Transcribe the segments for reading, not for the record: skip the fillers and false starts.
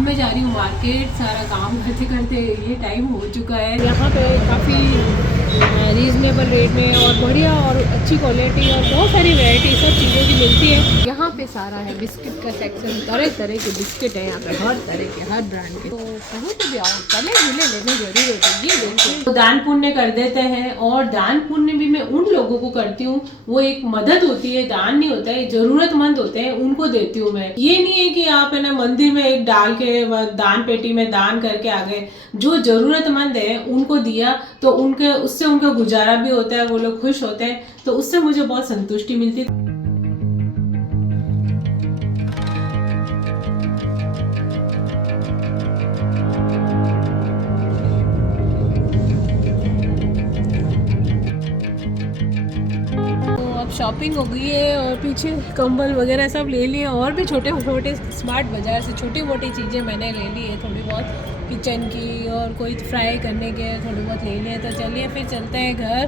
अब मैं जा रही हूँ मार्केट। सारा काम करते करते ये टाइम हो चुका है। यहाँ पे काफ़ी रीज़नेबल रेट में और बढ़िया और अच्छी क्वालिटी और बहुत सारी वैरायटी सब चीज़ों की मिलती है। यहाँ पे सारा है बिस्किट का सेक्शन, तरह तरह के बिस्किट है यहाँ पे, हर तरह के, हर ब्रांड के। तो कहीं पे भी आओ तले मिले लेने जरूर होते। ये देखिए, तो दान पुण्य कर देते हैं। और दान पुण्य भी मैं उन लोगों को करती हूँ, वो एक मदद होती है, दान नहीं होता है, जरूरतमंद होते हैं उनको देती हूँ मैं। ये नहीं है कि आप है ना मंदिर में एक डाल के दान पेटी में दान करके आ गए। जो जरूरतमंद है उनको दिया तो उनके उससे उनका गुजारा भी होता है, वो लोग खुश होते हैं, तो उससे मुझे बहुत संतुष्टि मिलती है। शॉपिंग हो गई है और पीछे कंबल वगैरह सब ले लिए और भी छोटे छोटे स्मार्ट बाज़ार से छोटी मोटी चीज़ें मैंने ले ली है, थोड़ी बहुत किचन की और कोई फ्राई करने के थोड़ी बहुत ले लिए। तो चलिए फिर चलते हैं घर।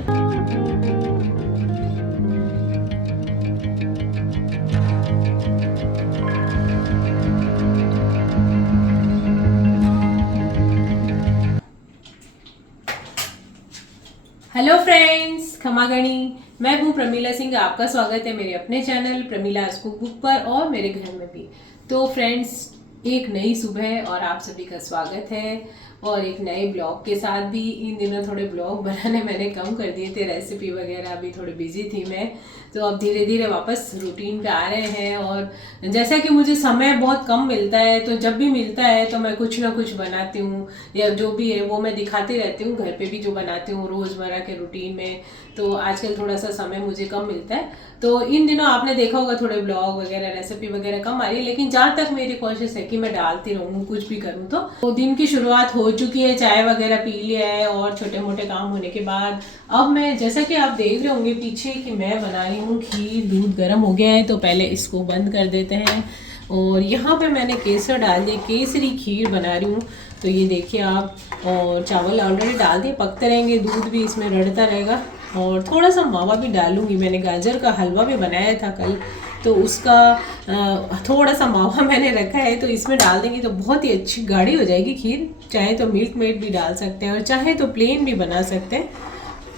हेलो फ्रेंड्स, खमागणी। मैं हूँ प्रमीला सिंह। आपका स्वागत है मेरे अपने चैनल प्रमीला कुक बुक पर और मेरे घर में भी। तो फ्रेंड्स, एक नई सुबह और आप सभी का स्वागत है और एक नए ब्लॉग के साथ भी। इन दिनों थोड़े ब्लॉग बनाने मैंने कम कर दिए थे, रेसिपी वगैरह अभी थोड़ी बिजी थी मैं। तो अब धीरे धीरे वापस रूटीन पे आ रहे हैं। और जैसा कि मुझे समय बहुत कम मिलता है, तो जब भी मिलता है तो मैं कुछ ना कुछ बनाती हूँ या जो भी है वो मैं दिखाती रहती हूँ, घर पे भी जो बनाती हूँ रोज़मर्रा के रूटीन में। तो आजकल थोड़ा सा समय मुझे कम मिलता है, तो इन दिनों आपने देखा होगा थोड़े ब्लॉग वगैरह रेसिपी वगैरह कम आ रही है, लेकिन जहाँ तक मेरी कोशिश है कि मैं डालती रहूँ, कुछ भी करूँ। तो दिन की शुरुआत हो चुकी है, चाय वगैरह पी लिया है और छोटे मोटे काम होने के बाद अब मैं, जैसा कि आप देख रहे होंगे पीछे, कि मैं बना रही हूँ खीर। दूध गर्म हो गया है तो पहले इसको बंद कर देते हैं। और यहाँ पे मैंने केसर डाल दिए, केसरी खीर बना रही हूँ। तो ये देखिए आप, और चावल ऑलरेडी डाल दिए, पकते रहेंगे, दूध भी इसमें रड़ता रहेगा। और थोड़ा सा मावा भी डालूंगी, मैंने गाजर का हलवा भी बनाया था कल, तो उसका थोड़ा सा मावा मैंने रखा है, तो इसमें डाल देंगे तो बहुत ही अच्छी गाढ़ी हो जाएगी खीर। चाहे तो मिल्क मेड भी डाल सकते हैं और चाहे तो प्लेन भी बना सकते हैं,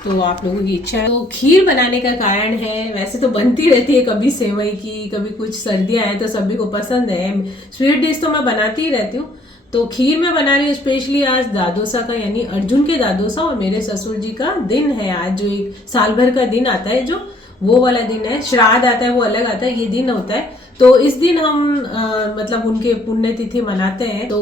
तो आप लोगों की इच्छा है। तो खीर बनाने का कारण है, वैसे तो बनती रहती है कभी सेवई की, कभी कुछ सर्दियाँ हैं तो सभी को पसंद है, स्वीट डिश तो मैं बनाती ही रहती हूँ। तो खीर मैं बना रही हूँ स्पेशली आज दादोसा का, यानी अर्जुन के दादोसा और मेरे ससुर जी का दिन है आज, जो एक साल भर का दिन आता है, जो वो वाला दिन है। श्राद्ध आता है वो अलग आता है, ये दिन होता है। तो इस दिन हम मतलब उनके पुण्यतिथि मनाते हैं। तो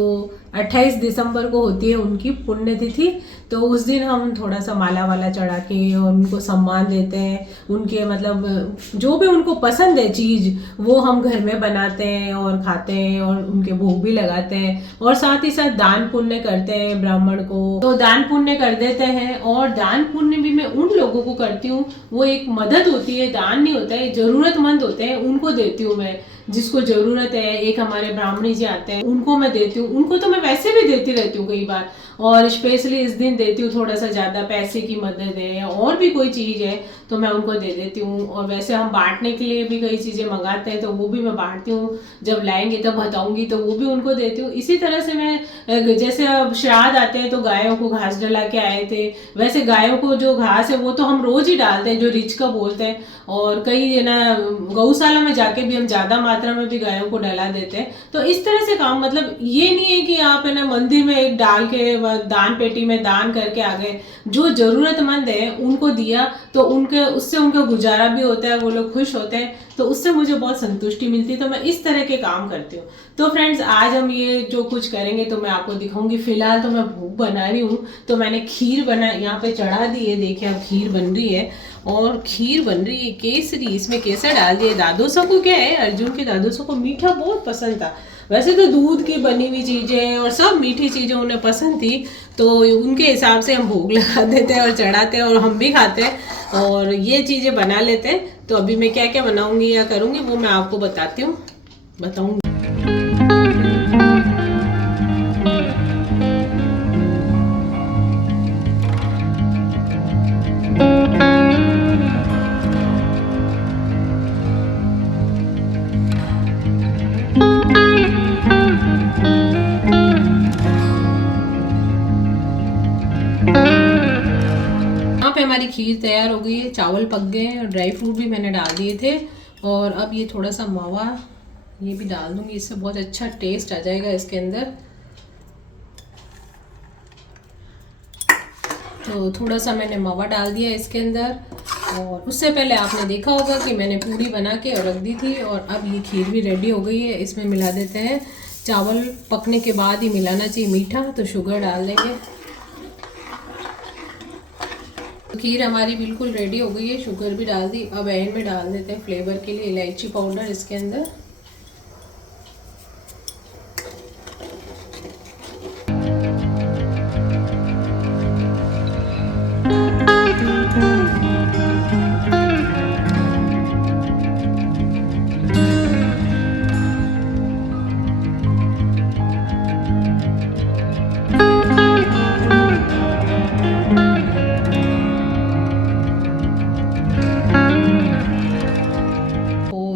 28 दिसंबर को होती है उनकी पुण्यतिथि। तो उस दिन हम थोड़ा सा माला वाला चढ़ा के और उनको सम्मान देते हैं। उनके मतलब जो भी उनको पसंद है चीज़, वो हम घर में बनाते हैं और खाते हैं और उनके भोग भी लगाते हैं। और साथ ही साथ दान पुण्य करते हैं ब्राह्मण को, तो दान पुण्य कर देते हैं। और दान पुण्य भी मैं उन लोगों को करती हूँ, वो एक मदद होती है, दान नहीं होता है, जरूरतमंद होते हैं उनको देती हूँ मैं, जिसको जरूरत है। एक हमारे ब्राह्मणी जी आते हैं, उनको मैं देती हूँ। उनको तो मैं वैसे भी देती रहती हूँ कई बार, और स्पेशली इस दिन देती हूँ। थोड़ा सा ज़्यादा पैसे की मदद है या और भी कोई चीज़ है तो मैं उनको दे देती हूँ। और वैसे हम बांटने के लिए भी कई चीज़ें मंगाते हैं, तो वो भी मैं बांटती हूँ। जब लाएंगे तब बताऊंगी, तो वो भी उनको देती हूँ। इसी तरह से मैं, जैसे अब श्राद्ध आते हैं तो गायों को घास डला के आए थे, वैसे गायों को जो घास है वो तो हम रोज ही डालते हैं, जो रिच का बोलते हैं। और कई है ना गौशाला में जाके भी हम ज़्यादा मात्रा में भी गायों को डला देते हैं। तो इस तरह से काम, मतलब ये नहीं है कि आप है ना मंदिर में एक डाल के दान पेटी में दान करके आ गए। जो जरूरतमंद है उनको दिया तो उनके उससे उनका गुजारा भी होता है, वो लोग खुश होते हैं, तो उससे मुझे बहुत संतुष्टि मिलती है। तो मैं इस तरह के काम करती हूँ। तो फ्रेंड्स, आज हम ये जो कुछ करेंगे तो मैं आपको दिखाऊंगी। फिलहाल तो मैं भोग बना रही हूँ, तो मैंने खीर बना यहाँ पे चढ़ा दी है। देखिए अब खीर बन रही है, और खीर बन रही है केसरी, इसमें केसर डाल दिए। दादोसा को क्या है, अर्जुन के दादोसा को मीठा बहुत पसंद था। वैसे तो दूध की बनी हुई चीज़ें और सब मीठी चीज़ें उन्हें पसंद थी, तो उनके हिसाब से हम भोग लगा देते हैं और चढ़ाते हैं और हम भी खाते हैं और ये चीज़ें बना लेते हैं। तो अभी मैं क्या क्या बनाऊंगी या करूँगी वो मैं आपको बताती हूँ, बताऊँगी। हमारी खीर तैयार हो गई है, चावल पक गए हैं और ड्राई फ्रूट भी मैंने डाल दिए थे। और अब ये थोड़ा सा मावा ये भी डाल दूँगी, इससे बहुत अच्छा टेस्ट आ जाएगा इसके अंदर। तो थोड़ा सा मैंने मावा डाल दिया इसके अंदर। और उससे पहले आपने देखा होगा कि मैंने पूड़ी बना के और रख दी थी। और अब ये खीर भी रेडी हो गई है, इसमें मिला देते हैं। चावल पकने के बाद ही मिलाना चाहिए मीठा, तो शुगर डाल देंगे। खीर हमारी बिल्कुल रेडी हो गई है, शुगर भी डाल दी। अब एंड में डाल देते हैं फ्लेवर के लिए इलायची पाउडर इसके अंदर।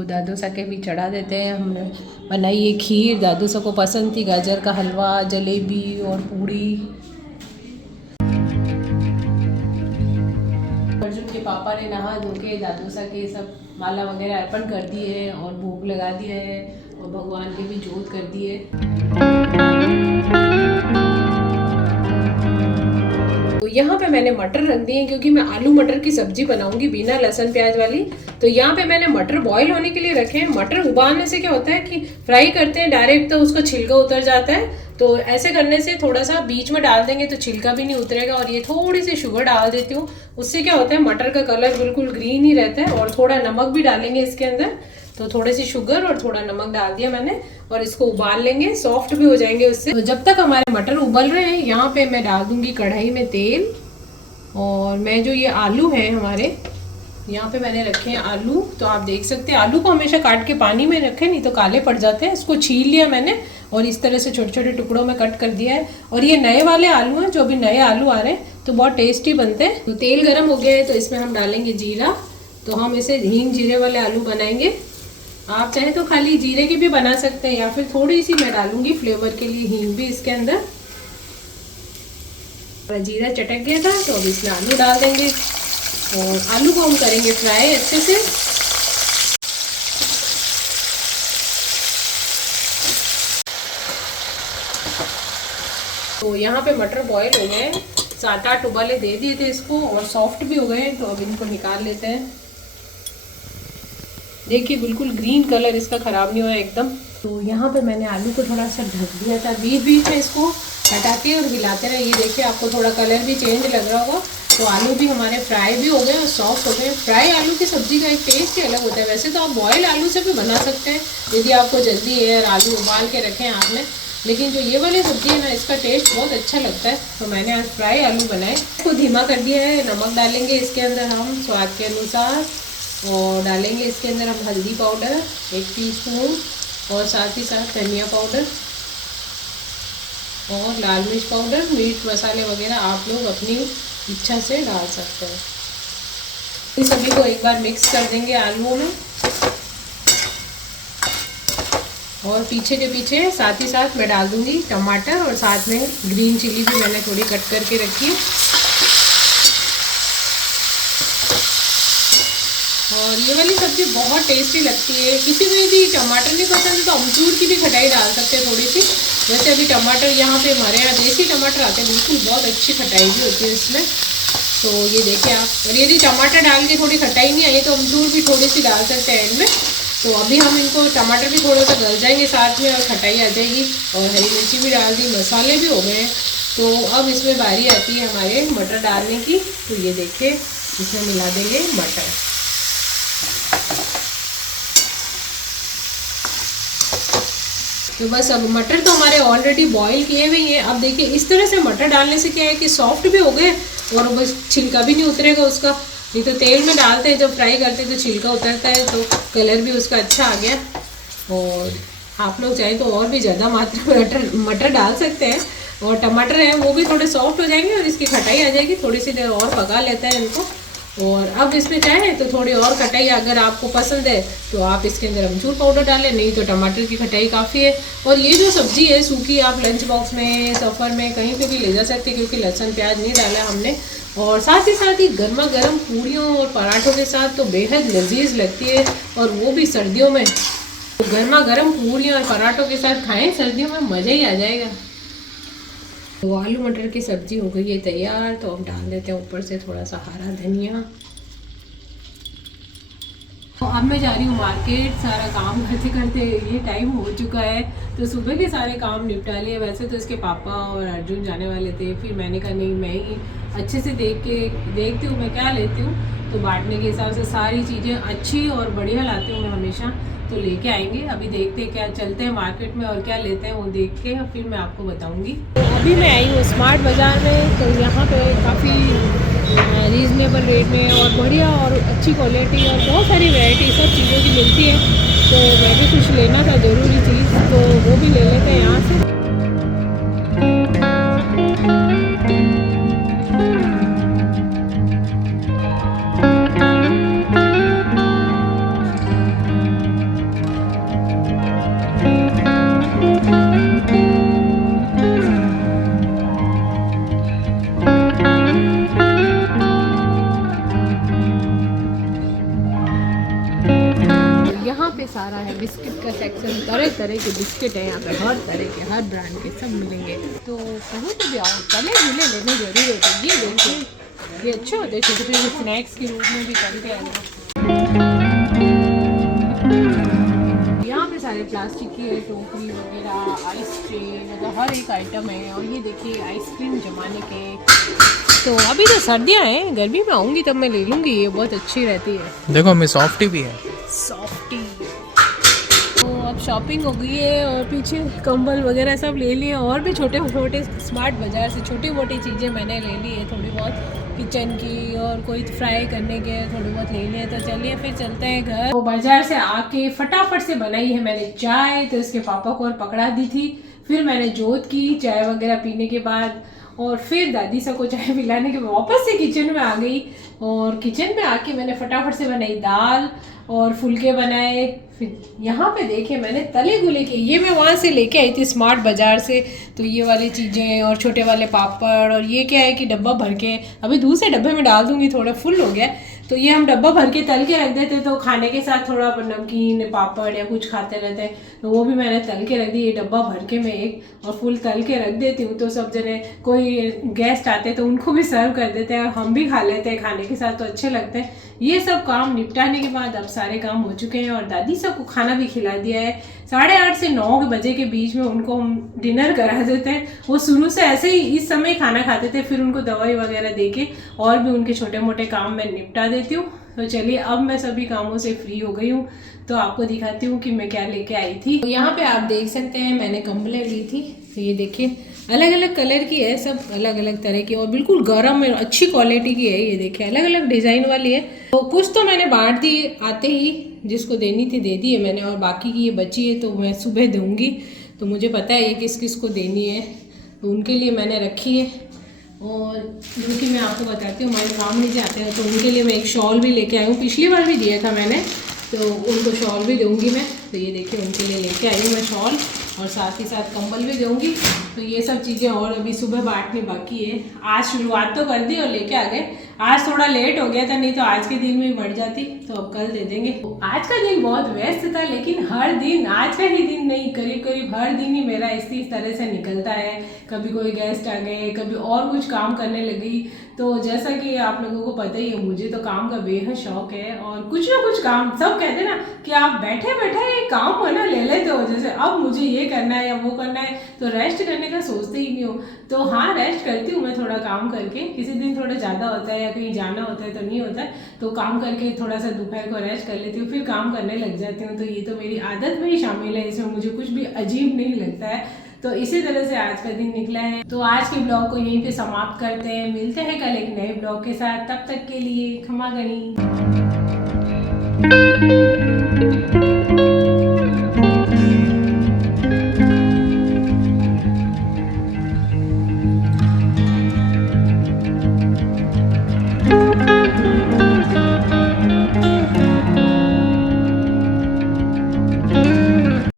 दादूसा के भी चढ़ा देते हैं। हमने बनाई ये खीर, दादूसा को पसंद थी। गाजर का हलवा, जलेबी और पूड़ी। अर्जुन के पापा ने नहा धो के दादूसा के सब माला वगैरह अर्पण कर दिए है और भोग लगा दिया है और भगवान की भी जोत कर दी है। तो यहाँ पे मैंने मटर रख दिए क्योंकि मैं आलू मटर की सब्जी बनाऊंगी बिना लहसुन प्याज वाली। तो यहाँ पे मैंने मटर बॉईल होने के लिए रखे हैं। मटर उबालने से क्या होता है कि फ्राई करते हैं डायरेक्ट तो उसका छिलका उतर जाता है। तो ऐसे करने से थोड़ा सा बीच में डाल देंगे तो छिलका भी नहीं उतरेगा। और ये थोड़ी सी शुगर डाल देती हूँ, उससे क्या होता है मटर का कलर बिल्कुल ग्रीन ही रहता है। और थोड़ा नमक भी डालेंगे इसके अंदर, तो थोड़ी सी शुगर और थोड़ा नमक डाल दिया मैंने। और इसको उबाल लेंगे, सॉफ्ट भी हो जाएंगे उससे। तो जब तक हमारे मटर उबल रहे हैं, यहाँ पे मैं डाल दूंगी कढ़ाई में तेल। और मैं जो ये आलू हैं हमारे, यहाँ पे मैंने रखे हैं आलू। तो आप देख सकते हैं आलू को हमेशा काट के पानी में रखें, नहीं तो काले पड़ जाते हैं। इसको छील लिया मैंने और इस तरह से छोटे छोटे टुकड़ों में कट कर दिया है। और ये नए वाले आलू हैं, जो अभी नए आलू आ रहे हैं, तो बहुत टेस्टी बनते हैं। तो तेल गर्म हो गया है, तो इसमें हम डालेंगे जीरा। तो हम इसे हींग जीरे वाले आलू बनाएंगे। आप चाहे तो खाली जीरे की भी बना सकते हैं, या फिर थोड़ी सी मैं डालूंगी फ्लेवर के लिए हींग भी इसके अंदर। जीरा चटक गया था, तो अब इसमें आलू डाल देंगे और आलू को हम करेंगे फ्राई अच्छे से। तो यहाँ पे मटर बॉईल हो गए, 7-8 उबाले दे दिए थे इसको और सॉफ्ट भी हो गए। तो अब इनको निकाल लेते हैं। देखिए बिल्कुल ग्रीन कलर इसका ख़राब नहीं हुआ एकदम। तो यहाँ पे मैंने आलू को थोड़ा सा ढक दिया था, बीच बीच में इसको हटा के और हिलाते रहे। ये देखिए आपको थोड़ा कलर भी चेंज लग रहा होगा। तो आलू भी हमारे फ्राई भी हो गए और सॉफ्ट हो गए। फ्राई आलू की सब्ज़ी का एक टेस्ट ही अलग होता है। वैसे तो आप बॉयल आलू से भी बना सकते हैं यदि आपको जल्दी है और आलू उबाल के रखें आपने। लेकिन जो ये वाली सब्ज़ी है ना, इसका टेस्ट बहुत अच्छा लगता है। तो मैंने आज फ्राई आलू बनाए। इसको धीमा कर दिया है। नमक डालेंगे इसके अंदर हम स्वाद के अनुसार। और डालेंगे इसके अंदर हम हल्दी पाउडर 1 टीस्पून और साथ ही साथ धनिया पाउडर और लाल मिर्च पाउडर। मीट मसाले वगैरह आप लोग अपनी इच्छा से डाल सकते हैं। इन सभी को एक बार मिक्स कर देंगे आलूओं में। और पीछे के पीछे साथ ही साथ मैं डाल दूंगी टमाटर और साथ में ग्रीन चिली भी मैंने थोड़ी कट करके रखी है। और ये वाली सब्ज़ी बहुत टेस्टी लगती है। किसी को यदि टमाटर नहीं पसंद है तो अमचूर की भी खटाई डाल सकते हैं थोड़ी सी। जैसे अभी टमाटर यहाँ पे हमारे यहाँ देसी टमाटर आते हैं, बिल्कुल बहुत अच्छी खटाई भी होती है इसमें। तो ये देखिए आप। और यदि टमाटर डाल के थोड़ी खटाई नहीं आई तो अमचूर भी थोड़ी सी डाल सकते हैं एंड में। तो अभी हम इनको टमाटर भी थोड़ा सा गल जाएंगे साथ में और खटाई आ जाएगी। और हरी मिर्ची भी डाल दी, मसाले भी हो गए हैं। तो अब इसमें बारी आती है हमारे मटर डालने की। तो ये देखिए इसमें मिला देंगे मटर। तो बस अब मटर तो हमारे ऑलरेडी बॉईल किए हुए हैं। अब देखिए इस तरह से मटर डालने से क्या है कि सॉफ्ट भी हो गए और बस छिलका भी नहीं उतरेगा उसका। नहीं तो तेल में डालते हैं जब फ्राई करते हैं तो छिलका उतरता है, तो कलर भी उसका अच्छा आ गया। और आप लोग चाहे तो और भी ज़्यादा मात्रा में मटर डाल सकते हैं। और टमाटर है वो भी थोड़े सॉफ्ट हो जाएंगे और इसकी खटाई आ जाएगी। थोड़ी सी देर और पका लेते हैं इनको। और अब इसमें क्या है, तो थोड़ी और खटाई अगर आपको पसंद है तो आप इसके अंदर अमचूर पाउडर डालें, नहीं तो टमाटर की खटाई काफ़ी है। और ये जो सब्ज़ी है सूखी, आप लंच बॉक्स में, सफ़र में, कहीं पे भी ले जा सकते हैं, क्योंकि लहसुन प्याज नहीं डाला हमने। और साथ ही गर्मा गर्म पूरियों और पराठों के साथ तो बेहद लजीज लगती है, और वो भी सर्दियों में। तो गर्मा गर्म पूरियों और पराठों के साथ खाएं, सर्दियों में मज़ा ही आ जाएगा। तो आलू मटर की सब्ज़ी हो गई है तैयार, तो अब डाल देते हैं ऊपर से थोड़ा सा हरा धनिया। तो अब मैं जा रही हूँ मार्केट, सारा काम करते करते ये टाइम हो चुका है, तो सुबह के सारे काम निपटा लिए। वैसे तो इसके पापा और अर्जुन जाने वाले थे, फिर मैंने कहा नहीं, मैं ही अच्छे से देखती हूँ मैं क्या लेती हूँ, तो बांटने के हिसाब से सारी चीज़ें अच्छी और बढ़िया लाती हूँ मैं हमेशा, तो लेके आएंगे। अभी देखते हैं क्या चलते हैं मार्केट में और क्या लेते हैं, वो देख के फिर मैं आपको बताऊँगी। तो अभी मैं आई हूँ स्मार्ट बाज़ार में, तो यहाँ पे काफ़ी रीज़नेबल रेट में और बढ़िया और अच्छी क्वालिटी और बहुत सारी वैरायटी सब चीज़ों की मिलती है। तो मैं भी कुछ लेना था ज़रूरी चीज़, तो वो भी ले लेते हैं यहाँ से। यहाँ पे सारा है बिस्किट का सेक्शन, तरह तरह के बिस्किट है यहाँ पे, हर तरह के, हर ब्रांड के सब मिलेंगे। तो कहीं पे भी आओ तले मिले लेने जरूर होते हैं। ये देखिए, ये अच्छे होते हैं, छोटे छोटे स्नैक्स के रूप में भी तल के आना। यहाँ पे सारे प्लास्टिक की टोकरी वगैरह, आइस ट्रे, मतलब हर एक आइटम है। और ये देखिए आइसक्रीम जमाने के। तो अभी तो सर्दियाँ हैं, गर्मी में आऊँगी तब मैं ले लूँगी, ये बहुत अच्छी रहती है। देखो हमें सॉफ्टी भी है, सॉफ्टी। तो अब शॉपिंग हो गई है और पीछे कंबल वगैरह सब ले लिए, और भी छोटे छोटे स्मार्ट बाज़ार से छोटी मोटी चीज़ें मैंने ले ली है, थोड़ी बहुत किचन की, और कोई फ्राई करने के थोड़ी बहुत ले लिए। तो चलिए फिर चलते हैं घर। तो बाज़ार से आके फटाफट से बनाई है मैंने चाय, तो इसके पापा को और पकड़ा दी थी। फिर मैंने जोत की चाय वगैरह पीने के बाद, और फिर दादी सा को चाय पिलाने के बाद वापस से किचन में आ गई। और किचन में आके मैंने फटाफट से बनाई दाल और फुलके बनाए। फिर यहाँ पे देखे मैंने तले गुले के, ये मैं वहाँ से लेके आई थी स्मार्ट बाज़ार से। तो ये वाली चीज़ें और छोटे वाले पापड़, और ये क्या है कि डब्बा भर के अभी दूसरे डब्बे में डाल दूँगी, थोड़ा फुल हो गया। तो ये हम डब्बा भर के तल के रख देते, तो खाने के साथ थोड़ा नमकीन पापड़ या कुछ खाते रहते हैं, तो वो भी मैंने तल के रख दी। ये डब्बा भर के मैं एक और फुल तल के रख देती हूँ, तो सब जने कोई गेस्ट आते हैं तो उनको भी सर्व कर देते हैं, हम भी खा लेते हैं खाने के साथ, तो अच्छे लगते हैं। ये सब काम निपटाने के बाद अब सारे काम हो चुके हैं, और दादी सबको खाना भी खिला दिया है। 8:30 से 9 बजे के बीच में उनको हम डिनर करा देते हैं। वो शुरू से ऐसे ही इस समय खाना खाते थे, फिर उनको दवाई वगैरह देके और भी उनके छोटे मोटे काम मैं निपटा देती हूँ। तो चलिए अब मैं सभी कामों से फ्री हो गई हूँ, तो आपको दिखाती हूँ कि मैं क्या लेके आई थी। तो यहाँ पे आप देख सकते हैं मैंने कंबलें ली थी, तो ये देखिए अलग अलग कलर की है, सब अलग अलग तरह की, और बिल्कुल गर्म है, अच्छी क्वालिटी की है। ये देखिए अलग अलग डिज़ाइन वाली है। तो कुछ तो मैंने बांट दी आते ही, जिसको देनी थी दे दी है मैंने, और बाकी की ये बची है तो मैं सुबह दूँगी। तो मुझे पता है ये किस किस को देनी है, तो उनके लिए मैंने रखी है। और जो कि मैं आपको बताती हूँ, हमारे काम नहीं जाते हैं, तो उनके लिए मैं एक शॉल भी लेके आई हूँ, पिछली बार भी दिया था मैंने, तो उनको शॉल भी दूँगी मैं। तो ये देखिए उनके लिए लेके आई हूँ मैं शॉल, और साथ ही साथ कंबल भी दूँगी। तो ये सब चीज़ें और अभी सुबह बांटनी बाकी है। आज शुरुआत तो कर दी और लेके आ गए। आज थोड़ा लेट हो गया था, नहीं तो आज के दिन में ही बढ़ जाती, तो अब कल दे देंगे। तो आज का दिन बहुत व्यस्त था, लेकिन हर दिन आज का ही दिन नहीं, करीब करीब हर दिन ही मेरा इसी तरह से निकलता है। कभी कोई गेस्ट आ गए, कभी और कुछ काम करने लगी। तो जैसा कि आप लोगों को पता ही है, मुझे तो काम का बेहद शौक है, और कुछ ना कुछ काम, सब कहते हैं ना कि आप बैठे बैठे काम हो ना ले लेते हो, जैसे अब मुझे ये करना है या वो करना है, तो रेस्ट करने का सोचते ही नहीं हो। तो हाँ, रेस्ट करती हूँ मैं थोड़ा काम करके, किसी दिन थोड़ा ज़्यादा होता है या कहीं जाना होता है तो नहीं होता है, तो काम करके थोड़ा सा दोपहर को रेस्ट कर लेती हूँ, फिर काम करने लग जाती हूँ। तो ये तो मेरी आदत में ही शामिल है, इसमें मुझे कुछ भी अजीब नहीं लगता है। तो इसी तरह से आज का दिन निकला है। तो आज के ब्लॉग को यहीं पे समाप्त करते हैं, मिलते हैं कल एक नए ब्लॉग के साथ। तब तक के लिए खमा गणी।